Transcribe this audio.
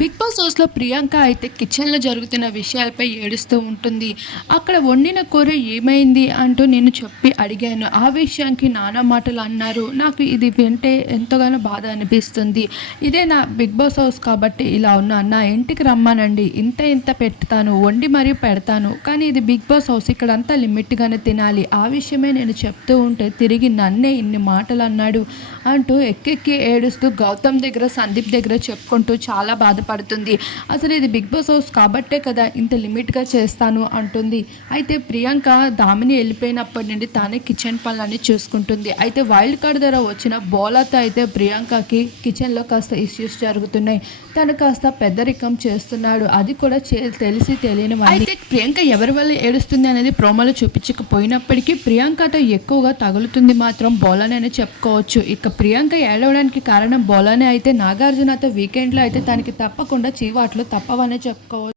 Big boss హౌస్లో ప్రియాంక అయితే కిచెన్లో జరుగుతున్న విషయాలపై ఏడుస్తూ ఉంటుంది. అక్కడ వండిన కూర ఏమైంది అంటూ నేను చెప్పి అడిగాను. ఆ విషయానికి నానా మాటలు అన్నారు. నాకు ఇది వింటే ఎంతగానో బాధ అనిపిస్తుంది. ఇదే నా బిగ్ బాస్ హౌస్ కాబట్టి ఇలా ఉన్నా నా ఇంటికి రమ్మానండి. ఇంత ఇంత పెడతాను. వండి మరీ పెడతాను. కానీ ఇది బిగ్ బాస్ హౌస్. ఇక్కడ అంతా లిమిట్గానే తినాలి. ఆ విషయమే నేను చెప్తూ ఉంటే తిరిగి నన్నే ఇన్ని మాటలు అన్నాడు అంటూ ఎక్కెక్కి ఏడుస్తూ గౌతమ్ దగ్గర సందీప్ దగ్గర చెప్పుకుంటూ చాలా పడుతుంది. అసలు ఇది బిగ్ బాస్ హౌస్ కాబట్టే కదా ఇంత లిమిట్గా చేస్తాను అంటుంది. అయితే ప్రియాంక దామిని వెళ్ళిపోయినప్పటి నుండి తానే కిచెన్ పనులన్నీ చూసుకుంటుంది. అయితే వైల్డ్ కార్డ్ ద్వారా వచ్చిన బోలాతో అయితే ప్రియాంకకి కిచెన్లో కాస్త ఇష్యూస్ జరుగుతున్నాయి. తను కాస్త పెద్దరికం చేస్తున్నాడు. అది కూడా చే- తెలిసి తెలియని అయితే ప్రియాంక ఎవరి వల్ల ఏడుస్తుంది అనేది ప్రోమోలో చూపించకపోయినప్పటికీ ప్రియాంకతో ఎక్కువగా తగులుతుంది మాత్రం బోలానే అని చెప్పుకోవచ్చు. ఇక ప్రియాంక ఏడవడానికి కారణం బోలానే అయితే నాగార్జునతో వీకెండ్లో అయితే తనకి తప్ప తప్పకుండా చీవాట్లు తప్పవనే చెప్పుకోవచ్చు.